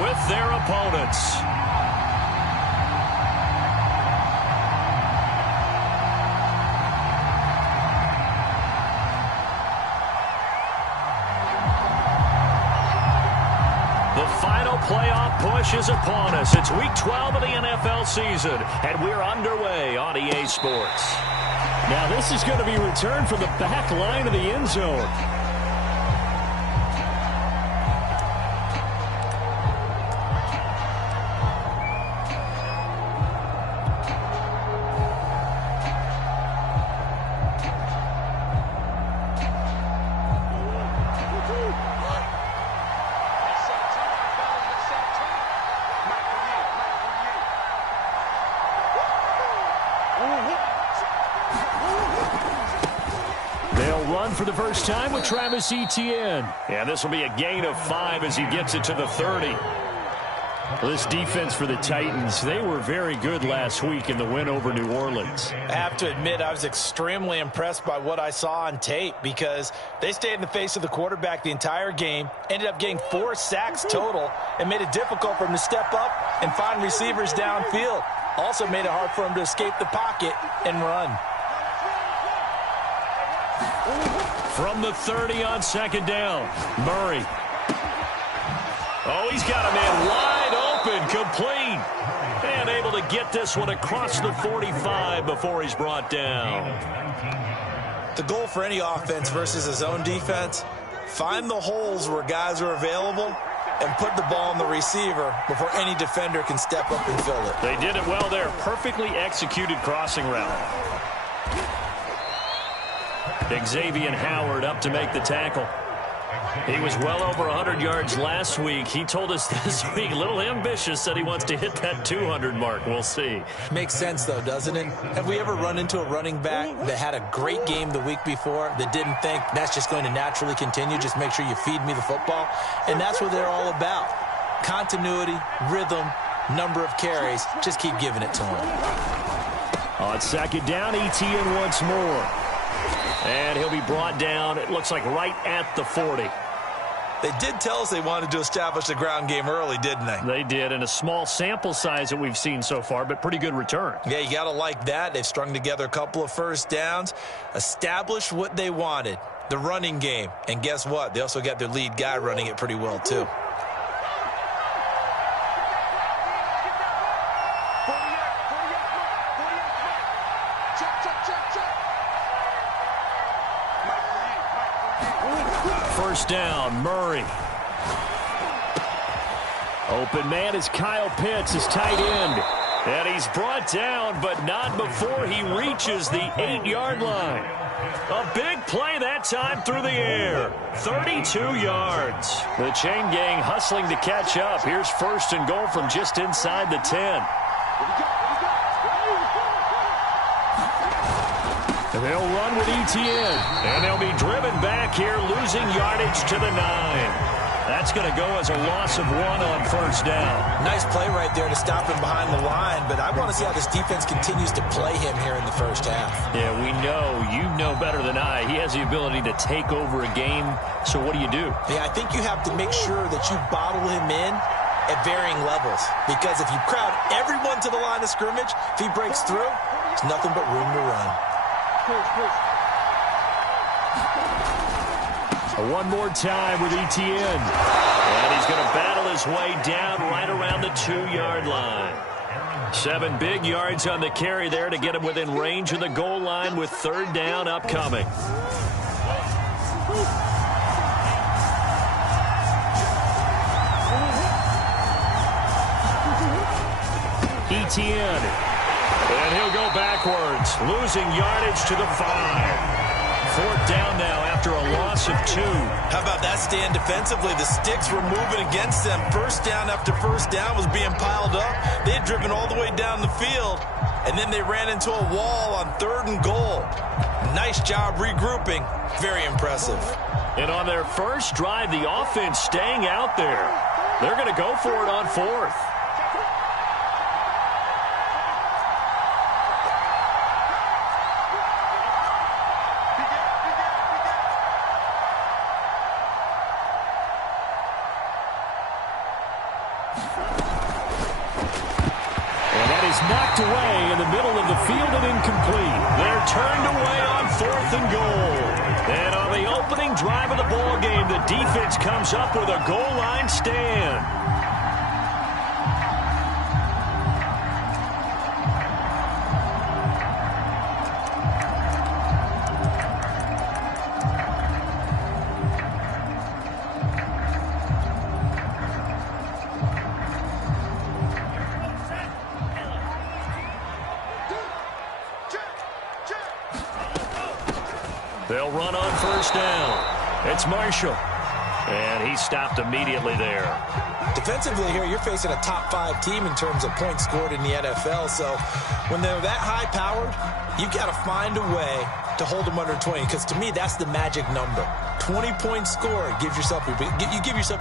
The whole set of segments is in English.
with their opponents. The final playoff push is upon us. It's Week 12 of the NFL season, and we're underway on EA Sports. Now this is going to be returned from the back line of the end zone. For the first time with Travis Etienne. And this will be a gain of 5 as he gets it to the 30. Well, this defense for the Titans, they were very good last week in the win over New Orleans. I have to admit, I was extremely impressed by what I saw on tape because they stayed in the face of the quarterback the entire game, ended up getting 4 sacks total, and made it difficult for him to step up and find receivers downfield. Also made it hard for him to escape the pocket and run. From the 30 on second down, Murray. Oh, he's got a man wide open, complete. And able to get this one across the 45 before he's brought down. The goal for any offense versus his own defense, find the holes where guys are available and put the ball on the receiver before any defender can step up and fill it. They did it well there. Perfectly executed crossing route. Xavier Howard up to make the tackle. He was well over 100 yards last week. He told us this week, a little ambitious, said he wants to hit that 200 mark. We'll see. Makes sense, though, doesn't it? Have we ever run into a running back that had a great game the week before that didn't think that's just going to naturally continue? Just make sure you feed me the football. And that's what they're all about. Continuity, rhythm, number of carries. Just keep giving it to him. On second down, Etienne once more. And he'll be brought down, it looks like, right at the 40. They did tell us they wanted to establish the ground game early, didn't they? They did, in a small sample size that we've seen so far, but pretty good return. Yeah, you got to like that. They've strung together a couple of first downs, established what they wanted, the running game. And guess what? They also got their lead guy running it pretty well, too. First down, Murray. Open man is Kyle Pitts, his tight end. And he's brought down, but not before he reaches the 8-yard line. A big play that time through the air. 32 yards. The chain gang hustling to catch up. Here's first and goal from just inside the 10. They'll run with Etienne, and they'll be driven back here, losing yardage to the 9. That's going to go as a loss of 1 on first down. Nice play right there to stop him behind the line, but I want to see how this defense continues to play him here in the first half. Yeah, we know. You know better than I. He has the ability to take over a game, so what do you do? Yeah, I think you have to make sure that you bottle him in at varying levels, because if you crowd everyone to the line of scrimmage, if he breaks through, there's nothing but room to run. One more time with Etienne. And he's going to battle his way down right around the 2-yard line. 7 big yards on the carry there to get him within range of the goal line with third down upcoming. Etienne. And he'll go backwards, losing yardage to the 5. Fourth down now after a loss of 2. How about that stand defensively? The sticks were moving against them. First down after first down was being piled up. They had driven all the way down the field, and then they ran into a wall on 3rd and goal. Nice job regrouping. Very impressive. And on their first drive, the offense staying out there. They're going to go for it on 4th. And that is knocked away in the middle of the field and incomplete. They're turned away on 4th and goal. And on the opening drive of the ball game, the defense comes up with a goal line stand. They'll run on 1st down. It's Marshall. And he stopped immediately there. Defensively here, you're facing a top 5 team in terms of points scored in the NFL. So when they're that high-powered, you've got to find a way to hold them under 20. Because to me, that's the magic number. 20 points scored, you give yourself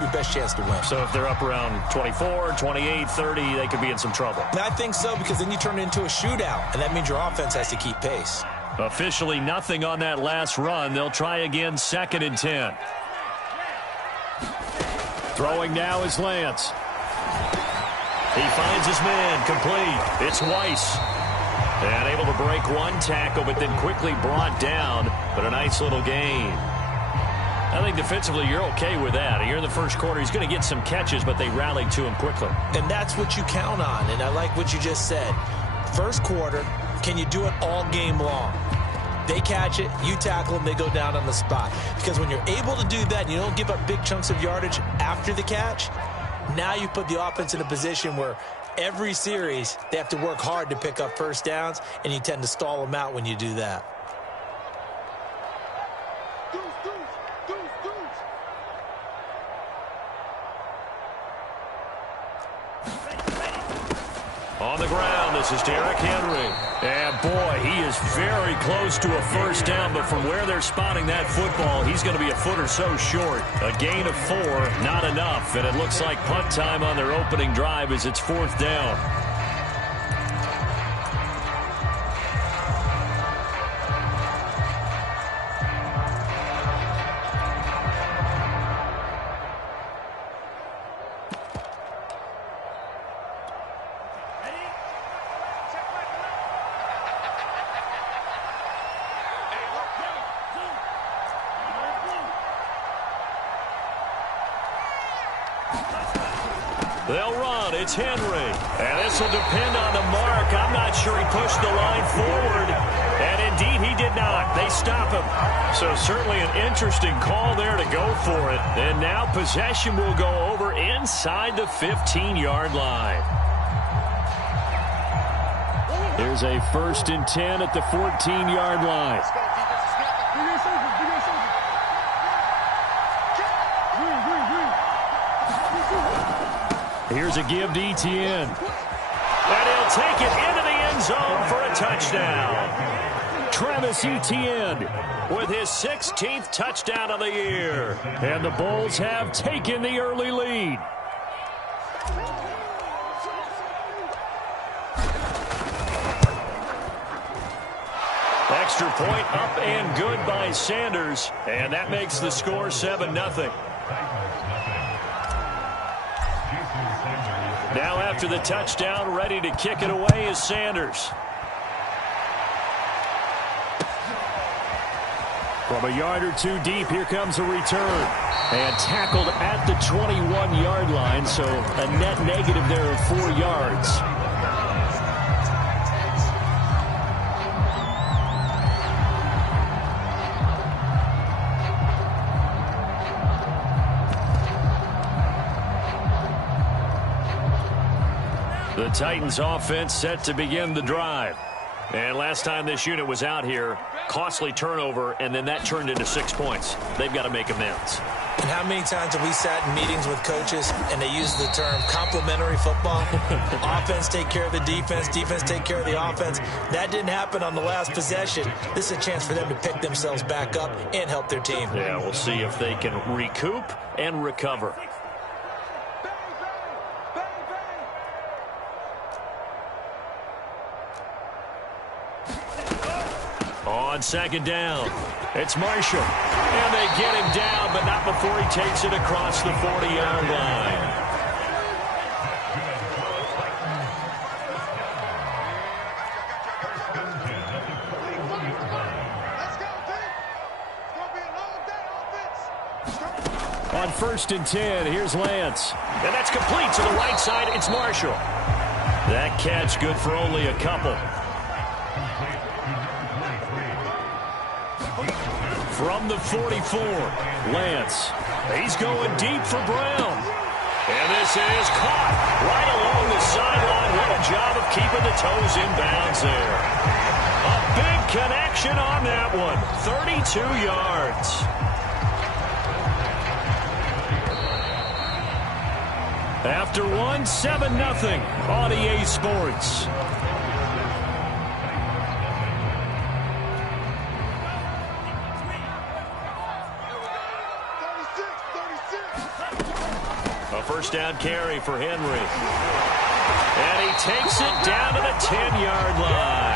your best chance to win. So if they're up around 24, 28, 30, they could be in some trouble. And I think so, because then you turn it into a shootout, and that means your offense has to keep pace. Officially nothing on that last run. They'll try again 2nd and 10. Throwing now is Lance. He finds his man, complete. It's Weiss. And able to break one tackle, but then quickly brought down. But a nice little gain. I think defensively you're okay with that. You're in the first quarter. He's going to get some catches, but they rallied to him quickly. And that's what you count on, and I like what you just said. First quarter, can you do it all game long? They catch it, you tackle them, they go down on the spot. Because when you're able to do that and you don't give up big chunks of yardage after the catch, now you put the offense in a position where every series they have to work hard to pick up first downs, and you tend to stall them out when you do that. On the ground, this is Derrick Henry. And boy, he is very close to a first down, but from where they're spotting that football, he's going to be a foot or so short. A gain of 4, not enough, and it looks like punt time on their opening drive as it's 4th down. They'll run. It's Henry. And this will depend on the mark. I'm not sure he pushed the line forward. And indeed, he did not. They stop him. So certainly an interesting call there to go for it. And now possession will go over inside the 15-yard line. Here's a 1st and 10 at the 14-yard line. Here's a give to Etienne. And he'll take it into the end zone for a touchdown. Travis Etienne with his 16th touchdown of the year. And the Bulls have taken the early lead. Extra point up and good by Sanders. And that makes the score 7-0. Now after the touchdown, ready to kick it away is Sanders. From a yard or two deep, here comes a return. And tackled at the 21-yard line, so a net negative there of 4 yards. The Titans offense set to begin the drive. And last time this unit was out here, costly turnover, and then that turned into 6 points. They've got to make amends. And how many times have we sat in meetings with coaches and they use the term complementary football? Offense take care of the defense, defense take care of the offense. That didn't happen on the last possession. This is a chance for them to pick themselves back up and help their team. Yeah, we'll see if they can recoup and recover. On 2nd down, it's Marshall. And they get him down, but not before he takes it across the 40-yard line. On 1st and 10, here's Lance. And that's complete to the right side. It's Marshall. That catch good for only a couple. From the 44, Lance. He's going deep for Brown. And this is caught right along the sideline. What a job of keeping the toes in bounds there. A big connection on that one. 32 yards. After one, 7-0 on EA Sports. A first down carry for Henry. And he takes it down to the 10-yard line.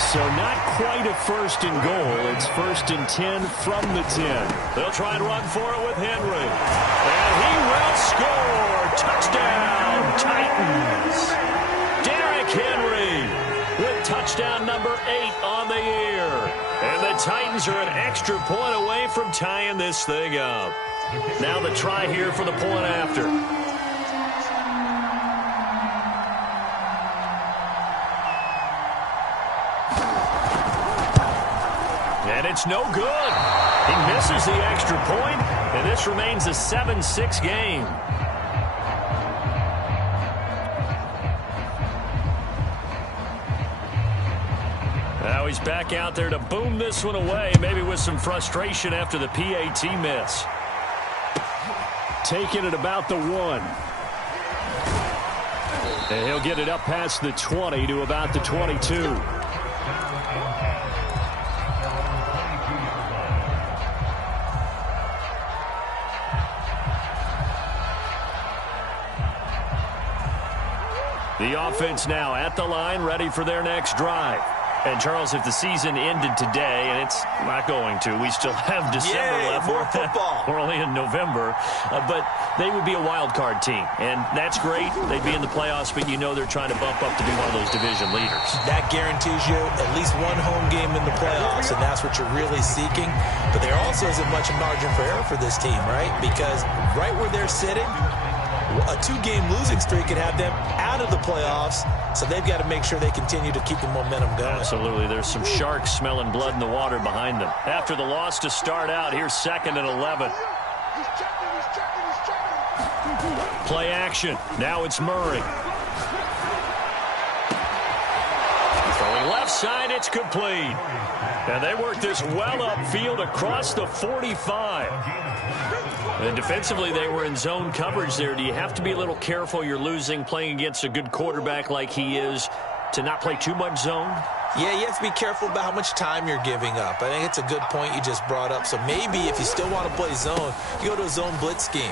So not quite a first and goal. It's 1st and 10 from the 10. They'll try and run for it with Henry. And he will score. Touchdown, Titans. Derrick Henry with touchdown number 8 on the year. And the Titans are an extra point away from tying this thing up. Now the try here for the point after. And it's no good. He misses the extra point, and this remains a 7-6 game. Now he's back out there to boom this one away, maybe with some frustration after the PAT miss. Taking it about the 1. And he'll get it up past the 20 to about the 22. The offense now at the line, ready for their next drive. And, Charles, if the season ended today, and it's not going to, we still have December left. More football. We're only in November. But they would be a wild card team. And that's great. They'd be in the playoffs, but you know they're trying to bump up to be one of those division leaders. That guarantees you at least one home game in the playoffs, and that's what you're really seeking. But there also isn't much margin for error for this team, right? Because right where they're sitting, a 2-game losing streak could have them out of the playoffs, so they've got to make sure they continue to keep the momentum going. Absolutely. There's some sharks smelling blood in the water behind them. After the loss to start out, here's 2nd and 11. Play action. Now it's Murray. Throwing left side, it's complete. And they work this well upfield across the 45. And defensively, they were in zone coverage there. Do you have to be a little careful? You're losing, playing against a good quarterback like he is, to not play too much zone? Yeah, you have to be careful about how much time you're giving up. I think it's a good point you just brought up. So maybe if you still want to play zone, you go to a zone blitz scheme.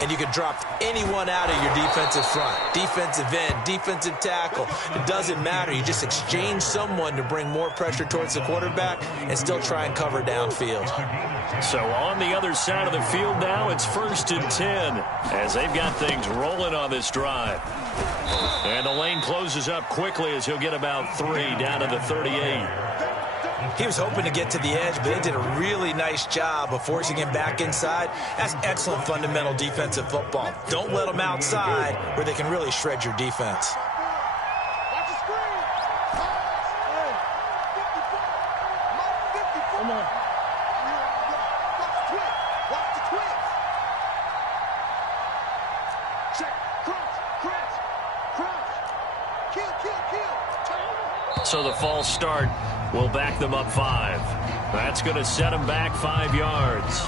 And you can drop anyone out of your defensive front, defensive end, defensive tackle. It doesn't matter. You just exchange someone to bring more pressure towards the quarterback and still try and cover downfield. So on the other side of the field now, it's 1st and 10 as they've got things rolling on this drive. And the lane closes up quickly as he'll get about 3 down to the 38. He was hoping to get to the edge, but they did a really nice job of forcing him back inside. That's excellent fundamental defensive football. Don't let them outside where they can really shred your defense. So the false start will back them up 5. That's going to set them back 5 yards.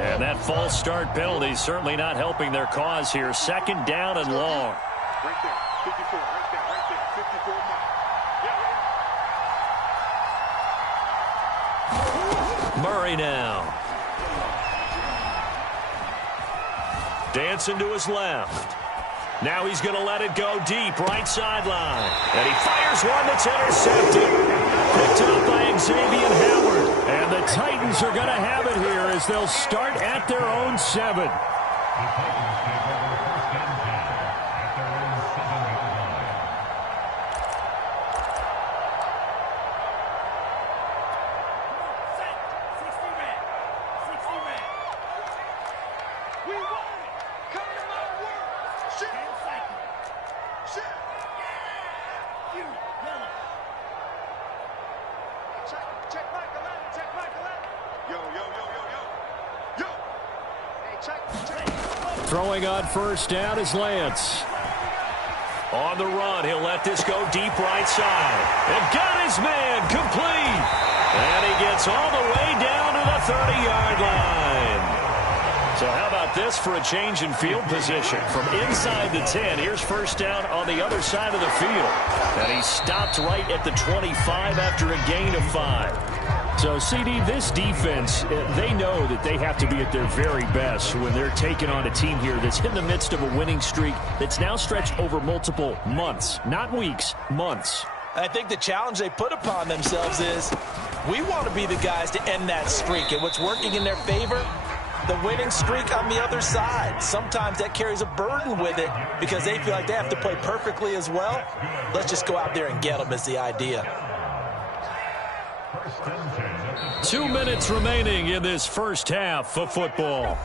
And that false start penalty is certainly not helping their cause here. 2nd down and long. Right there, 54, right there, 54 miles. Murray now. Dancing to his left. Now he's going to let it go deep, right sideline. And he fires one that's intercepted. Picked up by Xavier Howard. And the Titans are going to have it here as they'll start at their own 7. Check Mike 11. Check Mike 11. Yo, yo, yo, yo, yo. Yo. Hey, check. Throwing on first down is Lance. On the run, he'll let this go deep right side. And got his man complete. And he gets all the way down to the 30-yard line. So how about this for a change in field position? From inside the 10, here's first down on the other side of the field. And he stopped right at the 25 after a gain of 5. So, CD, this defense, they know that they have to be at their very best when they're taking on a team here that's in the midst of a winning streak that's now stretched over multiple months, not weeks, months. I think the challenge they put upon themselves is we want to be the guys to end that streak. And what's working in their favor? The winning streak on the other side. Sometimes that carries a burden with it because they feel like they have to play perfectly as well. Let's just go out there and get them is the idea. 2 minutes remaining in this first half of football.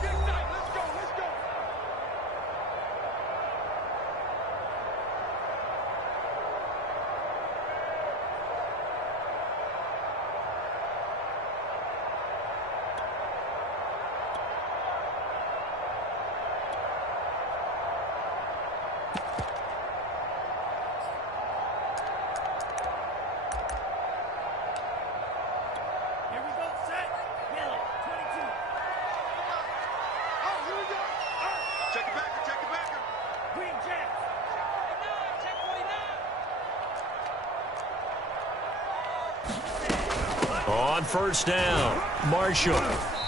On first down, Marshall.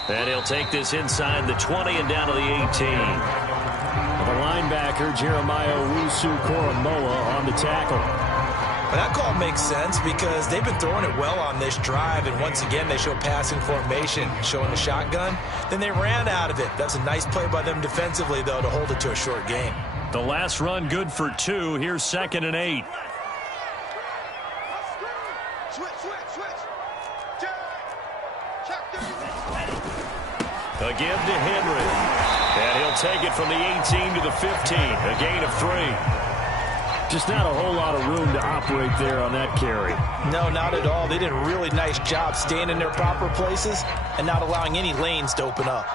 And he'll take this inside the 20 and down to the 18. The linebacker, Jeremiah Owusu-Koramoah, on the tackle. But that call makes sense because they've been throwing it well on this drive, and once again they show passing formation, showing the shotgun. Then they ran out of it. That's a nice play by them defensively, though, to hold it to a short gain. The last run good for 2. Here's 2nd and 8. A give to Henry. And he'll take it from the 18 to the 15. A gain of 3. Just not a whole lot of room to operate there on that carry. No, not at all. They did a really nice job staying in their proper places and not allowing any lanes to open up.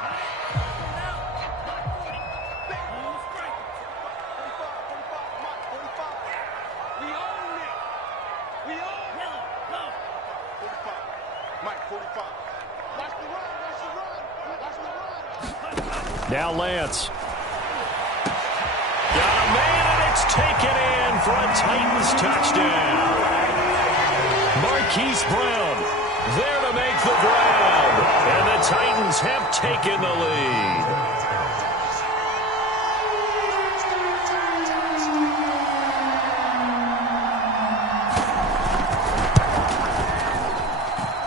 Now Lance. Got a man, and it's taken in for a Titans touchdown. Marquise Brown there to make the grab. And the Titans have taken the lead.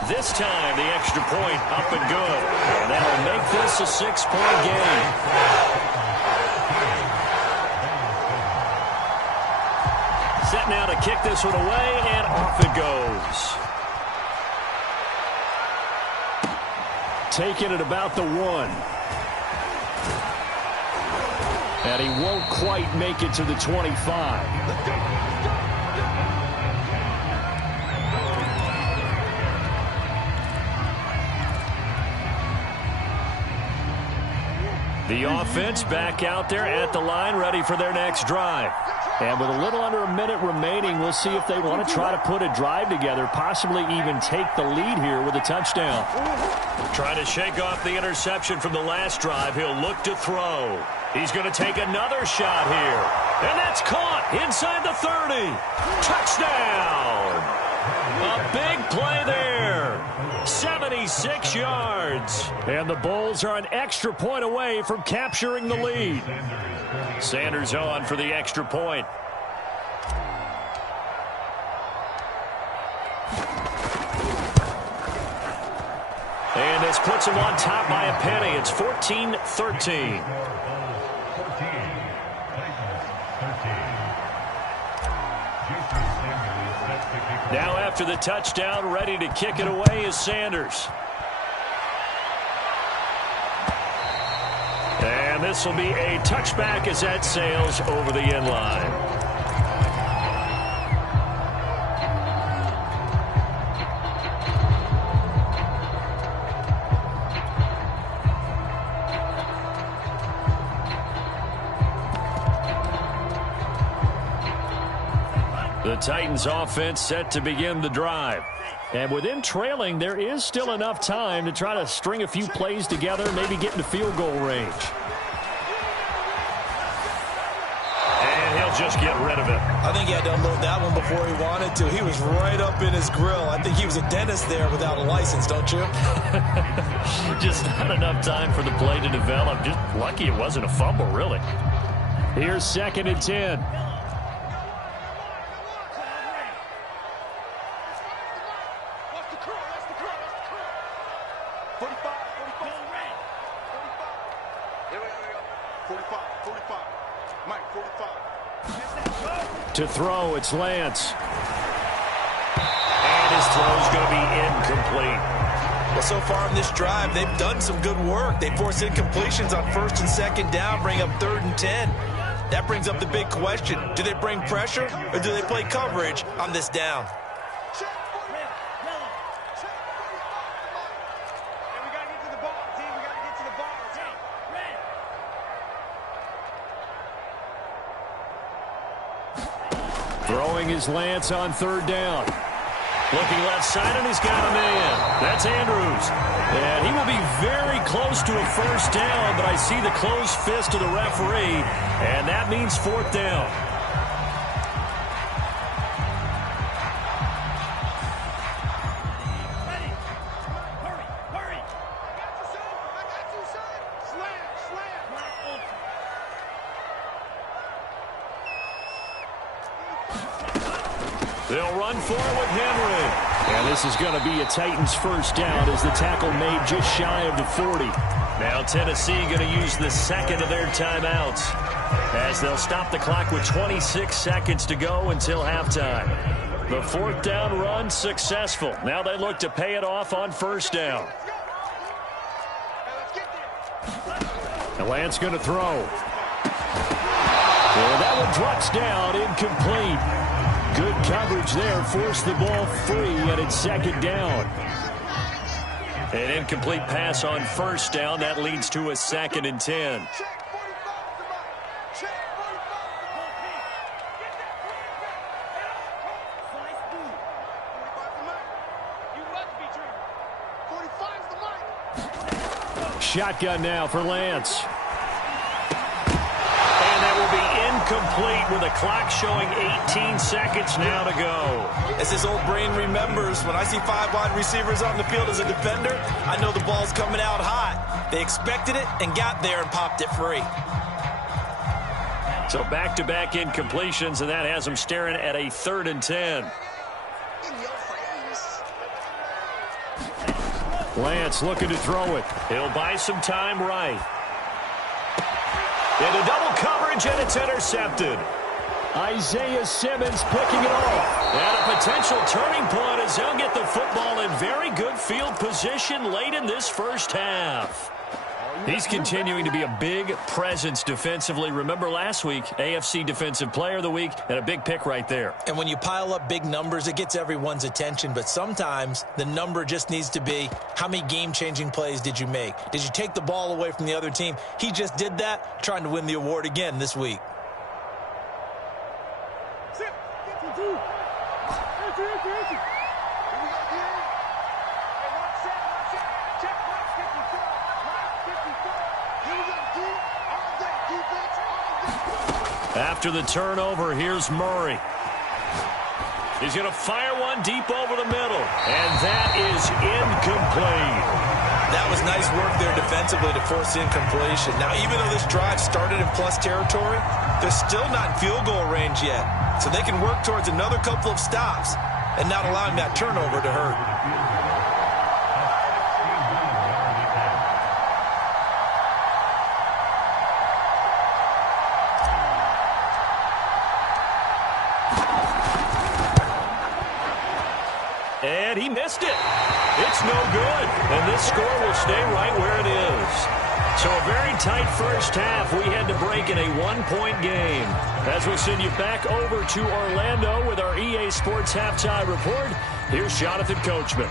This time, the extra point up and good. And that'll make this a 6-point game. Set now to kick this one away, and off it goes. Taking it about the 1. And he won't quite make it to the 25. The offense back out there at the line, ready for their next drive. And with a little under a minute remaining, we'll see if they want to try to put a drive together, possibly even take the lead here with a touchdown. Trying to shake off the interception from the last drive. He'll look to throw. He's going to take another shot here. And that's caught inside the 30. Touchdown! A big play there. 76 yards. And the Bulls are an extra point away from capturing the lead. Sanders on for the extra point. And this puts him on top by a penny. It's 14-13. Now after the touchdown, ready to kick it away is Sanders. And this will be a touchback as that sails over the end line. Titans offense set to begin the drive. And with them trailing, there is still enough time to try to string a few plays together, maybe get into field goal range. And he'll just get rid of it. I think he had to unload that one before he wanted to. He was right up in his grill. I think he was a dentist there without a license, don't you? Just not enough time for the play to develop. Just lucky it wasn't a fumble, really. Here's 2nd and 10. To throw, it's Lance. And his throw's going to be incomplete. Well, so far in this drive, they've done some good work. They force incompletions on 1st and 2nd down, bring up 3rd and 10. That brings up the big question. Do they bring pressure or do they play coverage on this down? Throwing is Lance on 3rd down. Looking left side, and he's got a man. That's Andrews. And he will be very close to a 1st down, but I see the closed fist of the referee, and that means 4th down. They'll run for it with Henry. And this is going to be a Titans 1st down as the tackle made just shy of the 40. Now Tennessee going to use the 2nd of their timeouts as they'll stop the clock with 26 seconds to go until halftime. The 4th down run successful. Now they look to pay it off on 1st down. And Lance going to throw. And that one drops down, incomplete. Good coverage there, forced the ball free, and it's 2nd down. An incomplete pass on 1st down. That leads to a 2nd and 10. Shotgun now for Lance. Complete with a clock showing 18 seconds now to go. As his old brain remembers, when I see 5 wide receivers on the field as a defender, I know the ball's coming out hot. They expected it and got there and popped it free. So back-to-back incompletions, and that has them staring at a 3rd and 10. Lance looking to throw it. He'll buy some time right. Into double coverage, and it's intercepted. Isaiah Simmons picking it off. And a potential turning point as they'll get the football in very good field position late in this 1st half. He's continuing to be a big presence defensively. Remember last week, AFC Defensive Player of the Week, and a big pick right there. And when you pile up big numbers, it gets everyone's attention. But sometimes the number just needs to be, how many game-changing plays did you make? Did you take the ball away from the other team? He just did that, trying to win the award again this week. After the turnover, here's Murray. He's going to fire one deep over the middle, and that is incomplete. That was nice work there defensively to force incompletion. Now, even though this drive started in plus territory, they're still not in field goal range yet. So they can work towards another couple of stops and not allowing that turnover to hurt. And he missed it. It's no good. And this score will stay right where it is. So a very tight 1st half. We had to break in a 1-point game. As we'll send you back over to Orlando with our EA Sports Halftime Report, here's Jonathan Coachman.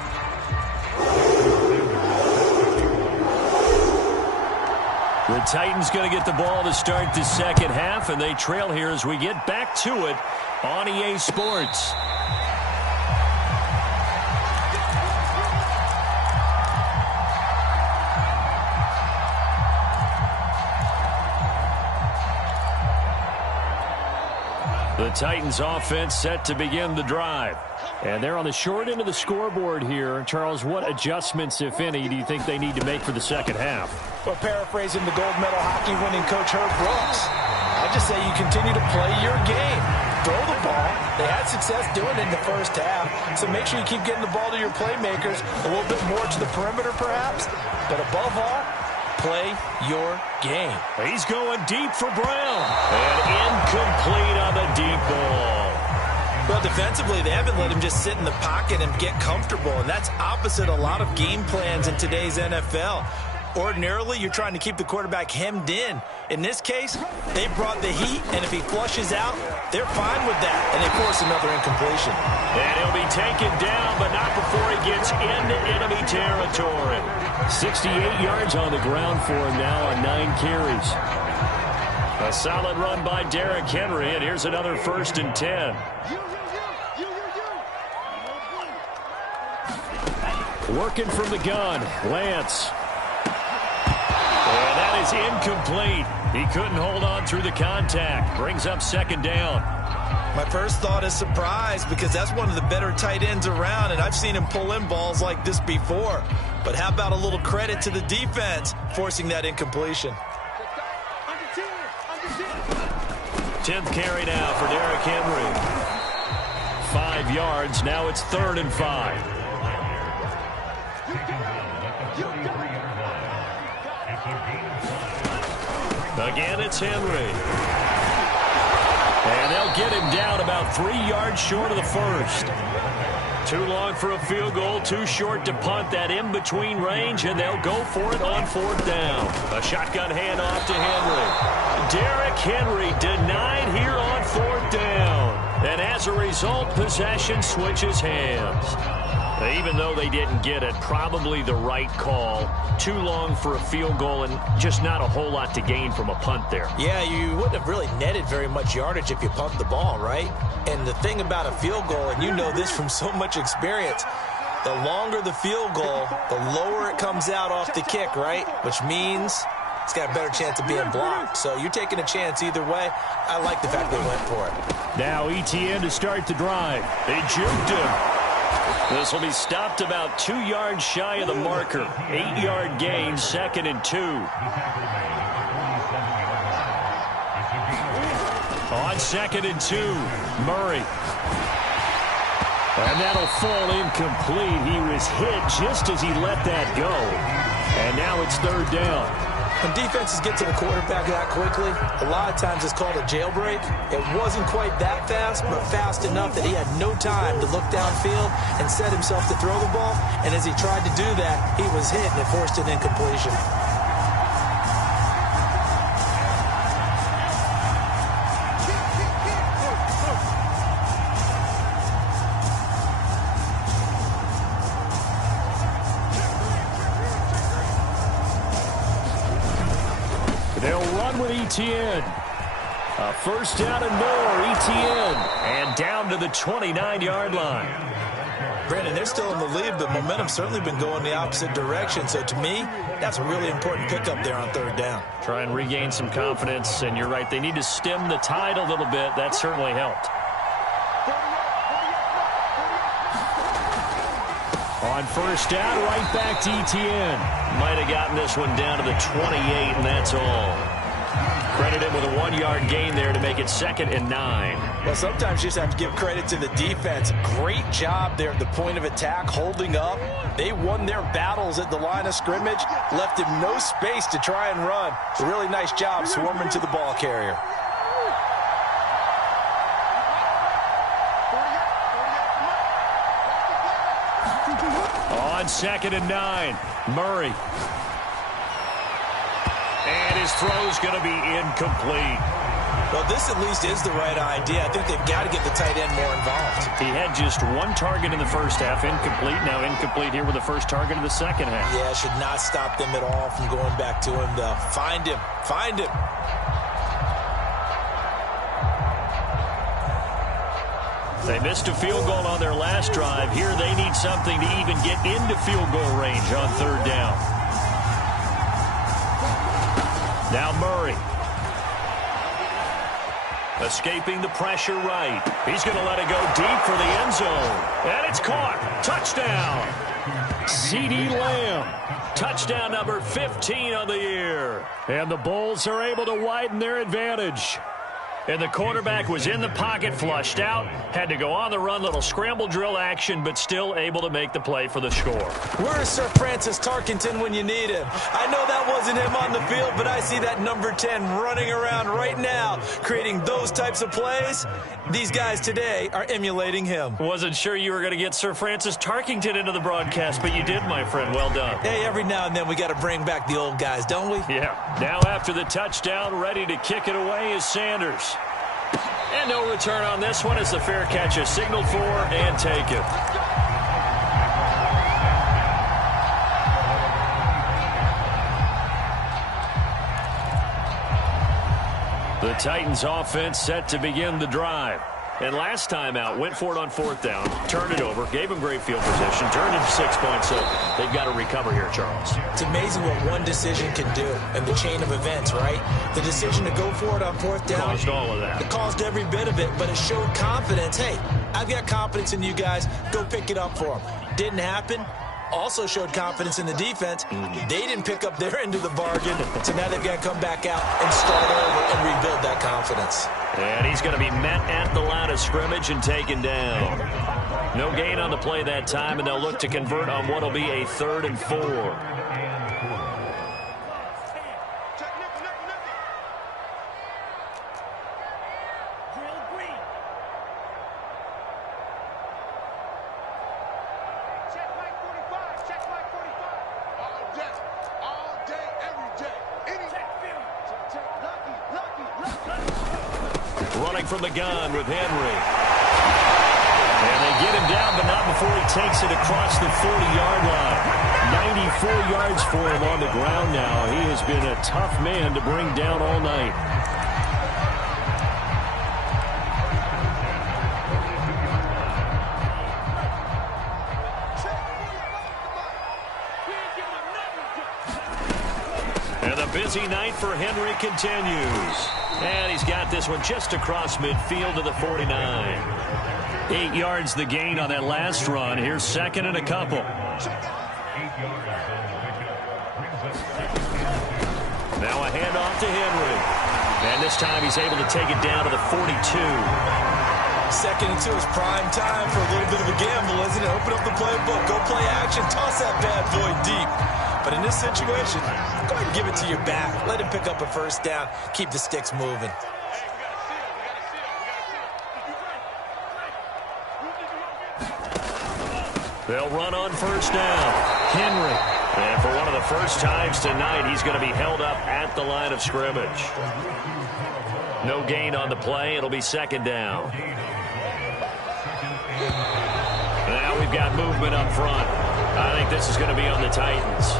The Titans going to get the ball to start the second half, and they trail here as we get back to it on EA Sports. The Titans offense set to begin the drive. And they're on the short end of the scoreboard here. Charles, what adjustments, if any, do you think they need to make for the second half? Well, paraphrasing the gold medal hockey winning coach Herb Brooks, I just say you continue to play your game. Throw the ball. They had success doing it in the first half, so make sure you keep getting the ball to your playmakers, a little bit more to the perimeter perhaps, but above all, play your game. He's going deep for Brown. And incomplete on the deep ball. Well, defensively, they haven't let him just sit in the pocket and get comfortable, and that's opposite a lot of game plans in today's NFL. Ordinarily, you're trying to keep the quarterback hemmed in. In this case, they brought the heat, and if he flushes out, they're fine with that, and they force another incompletion. And he'll be taken down, but not before he gets into enemy territory. 68 yards on the ground for him now on 9 carries. A solid run by Derrick Henry, and here's another 1st and 10. Working from the gun, Lance. And that is incomplete. He couldn't hold on through the contact. Brings up 2nd down. My first thought is surprise, because that's one of the better tight ends around, and I've seen him pull in balls like this before. But how about a little credit to the defense forcing that incompletion? 10th carry now for Derrick Henry. 5 yards. Now it's 3rd and 5. Again, it's Henry. And they'll get him down about 3 yards short of the first. Too long for a field goal, too short to punt that in-between range, and they'll go for it on 4th down. A shotgun handoff to Henry. Derrick Henry denied here on 4th down. And as a result, possession switches hands. Even though they didn't get it, probably the right call. Too long for a field goal and just not a whole lot to gain from a punt there. Yeah, you wouldn't have really netted very much yardage if you pumped the ball, right? And the thing about a field goal, and you know this from so much experience, the longer the field goal, the lower it comes out off the kick, right? Which means it's got a better chance of being blocked. So you're taking a chance either way. I like the fact they went for it. Now ETN to start the drive. They juked him. This will be stopped about 2 yards shy of the marker. 8-yard gain, 2nd and 2. On 2nd and 2, Murray. And that'll fall incomplete. He was hit just as he let that go. And now it's 3rd down. When defenses get to the quarterback that quickly, a lot of times it's called a jailbreak. It wasn't quite that fast, but fast enough that he had no time to look downfield and set himself to throw the ball. And as he tried to do that, he was hit and it forced an incompletion. They'll run with ETN. A 1st down and more, ETN. And down to the 29-yard line. Brandon, they're still in the lead, but momentum's certainly been going the opposite direction. So to me, that's a really important pickup there on 3rd down. Try and regain some confidence, and you're right. They need to stem the tide a little bit. That certainly helped. On 1st down, right back to ETN. Might have gotten this one down to the 28, and that's all. Credit him with a 1-yard gain there to make it 2nd and 9. Well, sometimes you just have to give credit to the defense. Great job there at the point of attack, holding up. They won their battles at the line of scrimmage, left him no space to try and run. A really nice job swarming to the ball carrier. On 2nd and 9, Murray. And his throw's going to be incomplete. Well, this at least is the right idea. I think they've got to get the tight end more involved. He had just one target in the first half, incomplete. Now incomplete here with the first target of the second half. Yeah, should not stop them at all from going back to him, though. Find him. Find him. They missed a field goal on their last drive. Here they need something to even get into field goal range on third down. Now Murray. Escaping the pressure right. He's going to let it go deep for the end zone. And it's caught. Touchdown. CeeDee Lamb. Touchdown number 15 on the year. And the Bulls are able to widen their advantage. And the quarterback was in the pocket, flushed out, had to go on the run, little scramble drill action, but still able to make the play for the score. Where's Sir Francis Tarkenton when you need him? I know that wasn't him on the field, but I see that number 10 running around right now, creating those types of plays. These guys today are emulating him. Wasn't sure you were going to get Sir Francis Tarkenton into the broadcast, but you did, my friend. Well done. Hey, every now and then we got to bring back the old guys, don't we? Yeah. Now after the touchdown, ready to kick it away is Sanders. And no return on this one as the fair catch is signaled for and taken. The Titans offense set to begin the drive. And last time out, went for it on fourth down, turned it over, gave them great field position, turned into 6 points, so they've got to recover here, Charles. It's amazing what one decision can do in the chain of events, right? The decision to go for it on fourth down. Caused all of that. It caused every bit of it, but it showed confidence. Hey, I've got confidence in you guys. Go pick it up for them. Didn't happen. Also showed confidence in the defense. They didn't pick up their end of the bargain, so now they've got to come back out and start over and rebuild that confidence. And he's going to be met at the line of scrimmage and taken down. No gain on the play that time, and they'll look to convert on what will be a 3rd and 4. Running from the gun with Henry. And they get him down, but not before he takes it across the 40-yard line. 94 yards for him on the ground now. He has been a tough man to bring down all night. And the busy night for Henry continues. And he's got this one just across midfield to the 49. 8 yards the gain on that last run. Here's 2nd and a couple. Now a handoff to Henry. And this time he's able to take it down to the 42. 2nd and 2 is prime time for a little bit of a gamble, isn't it? Open up the playbook, go play action, toss that bad boy deep. But in this situation, go ahead and give it to your back. Let him pick up a first down. Keep the sticks moving. They'll run on first down. Henry. And for one of the first times tonight, he's going to be held up at the line of scrimmage. No gain on the play. It'll be 2nd down. Now we've got movement up front. I think this is going to be on the Titans.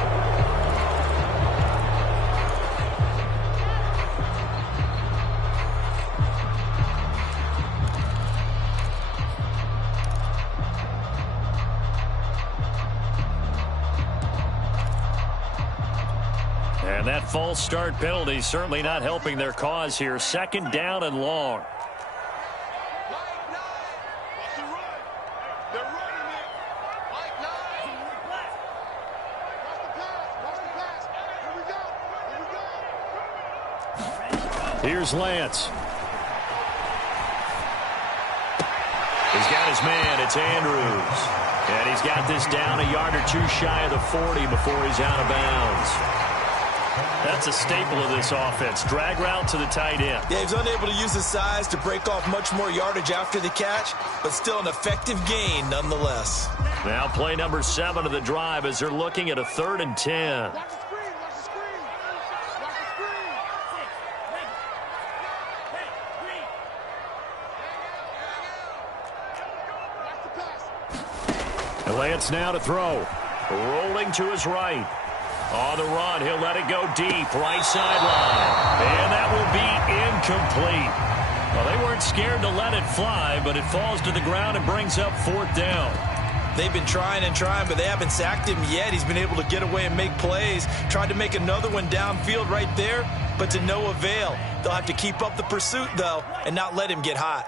And that false start penalty certainly not helping their cause here. 2nd down and long. Here's Lance. He's got his man. It's Andrews. And he's got this down a yard or two shy of the 40 before he's out of bounds. That's a staple of this offense. Drag route to the tight end. Yeah, he's unable to use his size to break off much more yardage after the catch, but still an effective gain nonetheless. Now play number 7 of the drive as they're looking at a 3rd and 10. Watch the screen. Watch the screen. Watch the screen. Lance now to throw. Rolling to his right. On the run, he'll let it go deep, right sideline. And that will be incomplete. Well, they weren't scared to let it fly, but it falls to the ground and brings up 4th down. They've been trying and trying, but they haven't sacked him yet. He's been able to get away and make plays. Tried to make another one downfield right there, but to no avail. They'll have to keep up the pursuit, though, and not let him get hot.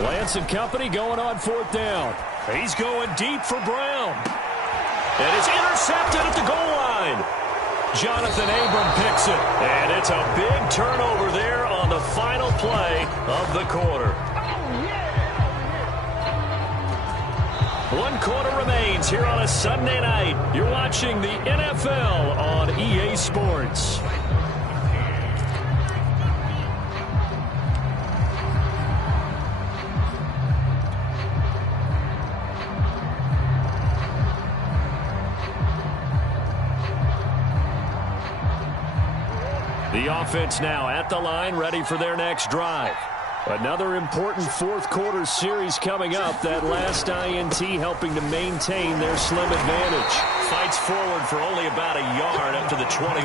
Lance and company going on 4th down. He's going deep for Brown. And it's intercepted at the goal line. Jonathan Abram picks it. And it's a big turnover there on the final play of the quarter. 1 quarter remains here on a Sunday night. You're watching the NFL on EA Sports. The offense now at the line, ready for their next drive. Another important 4th quarter series coming up. That last INT helping to maintain their slim advantage. Fights forward for only about a yard up to the 21.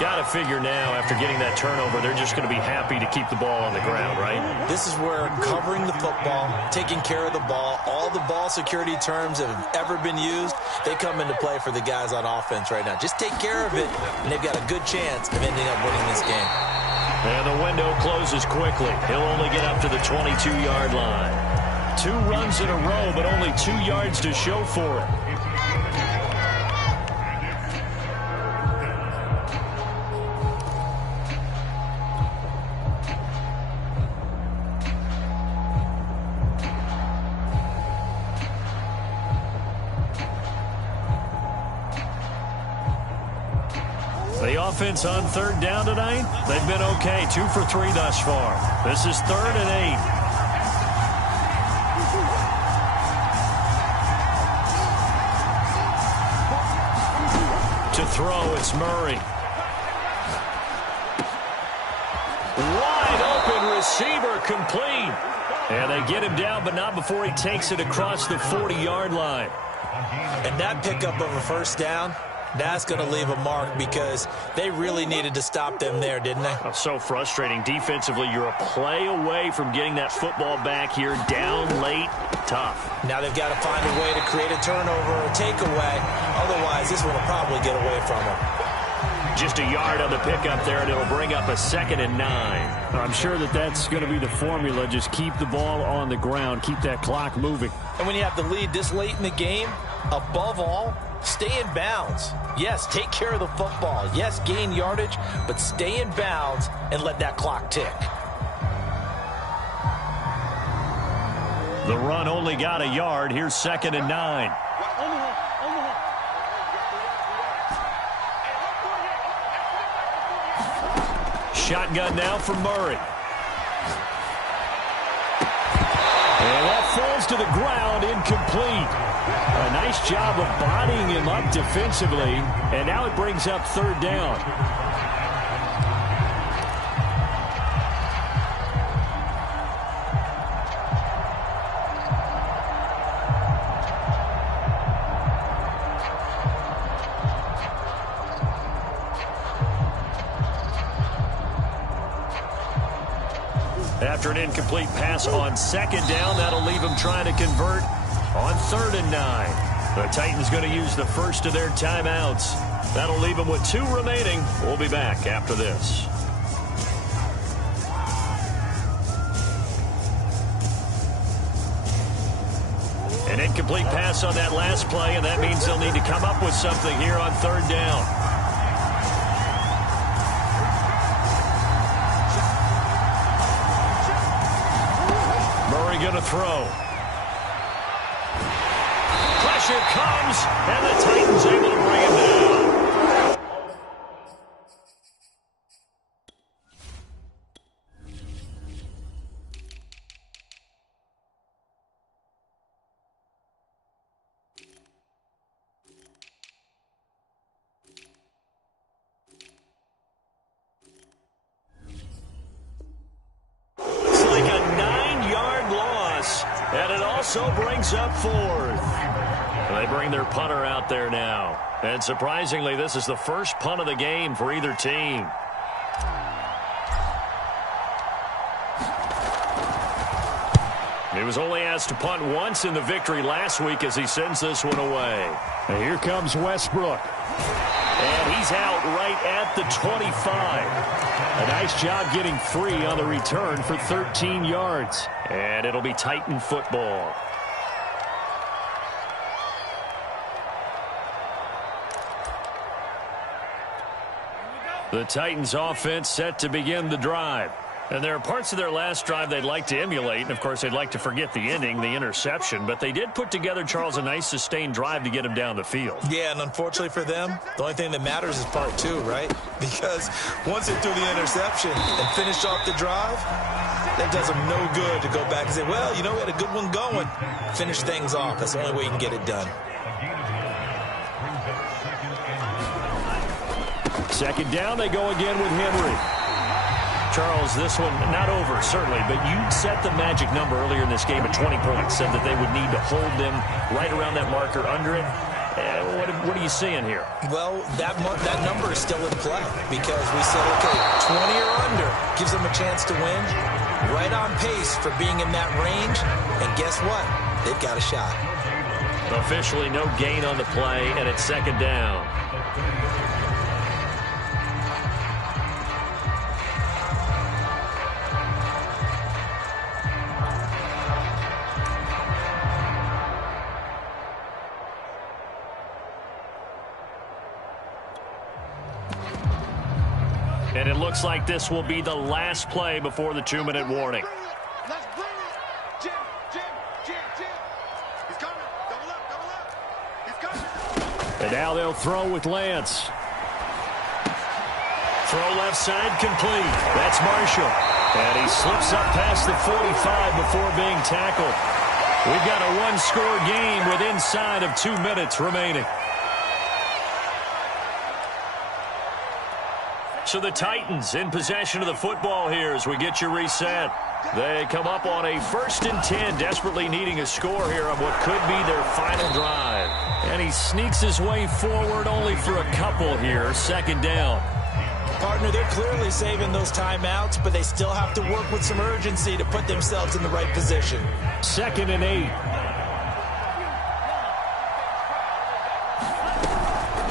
Got to figure now, after getting that turnover, they're just going to be happy to keep the ball on the ground, right? This is where covering the football, taking care of the ball, all the ball security terms that have ever been used, they come into play for the guys on offense right now. Just take care of it, and they've got a good chance of ending up winning this game. And the window closes quickly. He'll only get up to the 22-yard line. 2 runs in a row, but only 2 yards to show for it. The offense on 3rd down tonight, they've been okay. 2 for 3 thus far. This is 3rd and 8. To throw, it's Murray. Wide open receiver, complete. And they get him down, but not before he takes it across the 40-yard line. And that pickup of a 1st down, that's going to leave a mark because they really needed to stop them there, didn't they? Oh, so frustrating. Defensively, you're a play away from getting that football back here. Down late, tough. Now they've got to find a way to create a turnover or takeaway. Otherwise, this one will probably get away from them. Just a yard on the pickup there, and it'll bring up a 2nd and 9. I'm sure that's going to be the formula. Just keep the ball on the ground. Keep that clock moving. And when you have the lead this late in the game, above all, stay in bounds. Yes, take care of the football. Yes, gain yardage, but stay in bounds and let that clock tick. The run only got a yard. Here's 2nd and 9. Shotgun now for Murray. And that falls to the ground, incomplete. A nice job of bodying him up defensively, and now it brings up 3rd down. After an incomplete pass on 2nd down, that'll leave him trying to convert on 3rd and 9. The Titans going to use the first of their timeouts. That'll leave them with 2 remaining. We'll be back after this. An incomplete pass on that last play, and that means they'll need to come up with something here on 3rd down. Murray going to throw. Pressure comes, and the Titans able to bring him down. It's like a 9-yard loss, and it also brings up fourth. They bring their punter out there now. And surprisingly, this is the first punt of the game for either team. He was only asked to punt once in the victory last week as he sends this one away. And here comes Westbrook. And he's out right at the 25. A nice job getting free on the return for 13 yards. And it'll be Titan football. The Titans offense set to begin the drive. And there are parts of their last drive they'd like to emulate. And, of course, they'd like to forget the ending, the interception. But they did put together, Charles, a nice sustained drive to get him down the field. Yeah, and unfortunately for them, the only thing that matters is part two, right? Because once they threw the interception and finished off the drive, that does them no good to go back and say, well, you know, we had a good one going. Finish things off. That's the only way you can get it done. Second down, they go again with Henry. Charles, this one not over, certainly, but you set the magic number earlier in this game at 20 points, said that they would need to hold them right around that marker under it. What are you seeing here? Well, that number is still in play because we said, okay, 20 or under gives them a chance to win. Right on pace for being in that range, and guess what? They've got a shot. Officially no gain on the play, and it's second down. And it looks like this will be the last play before the 2-minute warning. Let's bring it. Jim. He's coming. Double up. He's coming. And now they'll throw with Lance. Throw left side complete. That's Marshall. And he slips up past the 45 before being tackled. We've got a one-score game with inside of 2 minutes remaining. So the Titans in possession of the football here as we get you reset. They come up on a 1st and 10, desperately needing a score here on what could be their final drive. And he sneaks his way forward only for a couple here. Second down. Partner, they're clearly saving those timeouts, but they still have to work with some urgency to put themselves in the right position. 2nd and 8.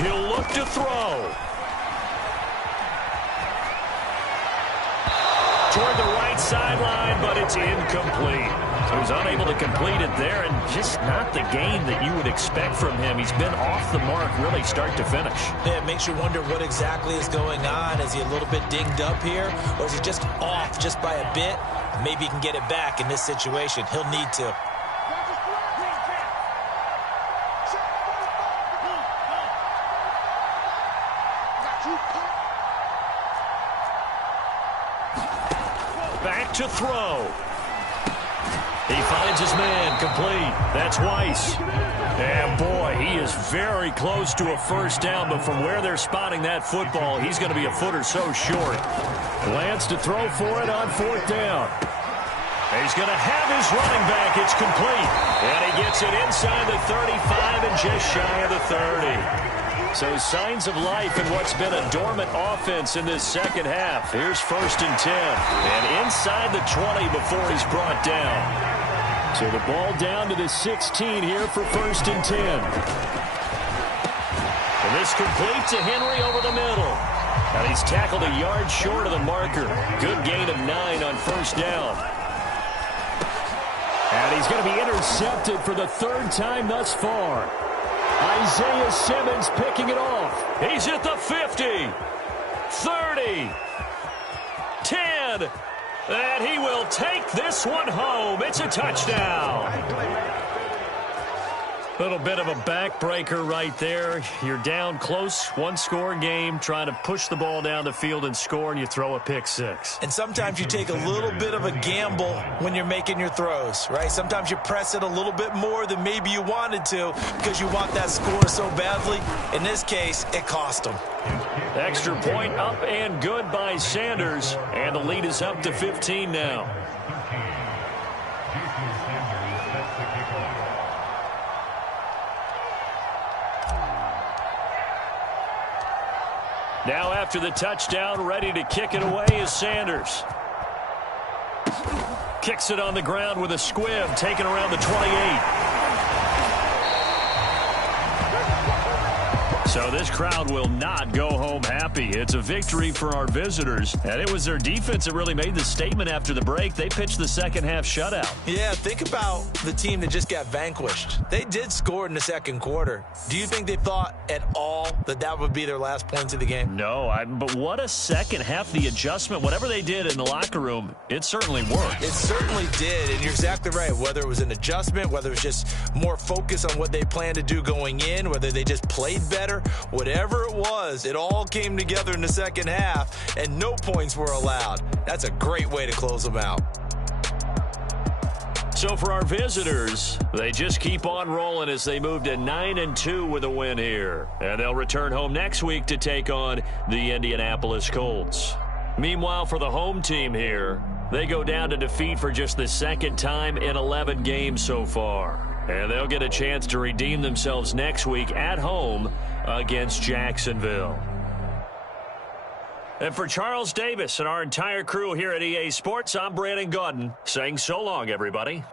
He'll look to throw. Toward the right sideline, but it's incomplete. So he's unable to complete it there, and just not the game that you would expect from him. He's been off the mark really start to finish. Yeah, it makes you wonder what exactly is going on. Is he a little bit dinged up here, or is he just off just by a bit? Maybe he can get it back in this situation. He'll need to. Back to throw. He finds his man complete. That's Weiss. And boy, he is very close to a first down, but from where they're spotting that football, he's going to be a foot or so short. Lance to throw for it on 4th down. He's going to have his running back. It's complete. And he gets it inside the 35 and just shy of the 30. So signs of life in what's been a dormant offense in this second half. Here's 1st and 10. And inside the 20 before he's brought down. So the ball down to the 16 here for 1st and 10. And this complete to Henry over the middle. And he's tackled a yard short of the marker. Good gain of 9 on 1st down. And he's going to be intercepted for the 3rd time thus far. Isaiah Simmons picking it off. He's at the 50, 30, 10, and he will take this one home. It's a touchdown. Little bit of a backbreaker right there. You're down close, one-score game, trying to push the ball down the field and score, and you throw a pick six. And sometimes you take a little bit of a gamble when you're making your throws, right? Sometimes you press it a little bit more than maybe you wanted to because you want that score so badly. In this case, it cost them. Extra point up and good by Sanders, and the lead is up to 15 now. Now after the touchdown, ready to kick it away is Sanders. Kicks it on the ground with a squib, taken around the 28. So this crowd will not go home happy. It's a victory for our visitors, and it was their defense that really made the statement after the break. They pitched the second half shutout. Yeah, think about the team that just got vanquished. They did score in the second quarter. Do you think they thought at all that that would be their last points of the game? No, but what a second half. The adjustment, whatever they did in the locker room, it certainly worked. It certainly did, and you're exactly right. Whether it was an adjustment, whether it was just more focus on what they planned to do going in, whether they just played better, whatever it was, it all came together in the second half, and no points were allowed. That's a great way to close them out. So for our visitors, they just keep on rolling as they move to 9-2 with a win here. And they'll return home next week to take on the Indianapolis Colts. Meanwhile, for the home team here, they go down to defeat for just the second time in 11 games so far. And they'll get a chance to redeem themselves next week at home against Jacksonville. And for Charles Davis and our entire crew here at EA Sports, I'm Brandon Gaudin saying so long, everybody.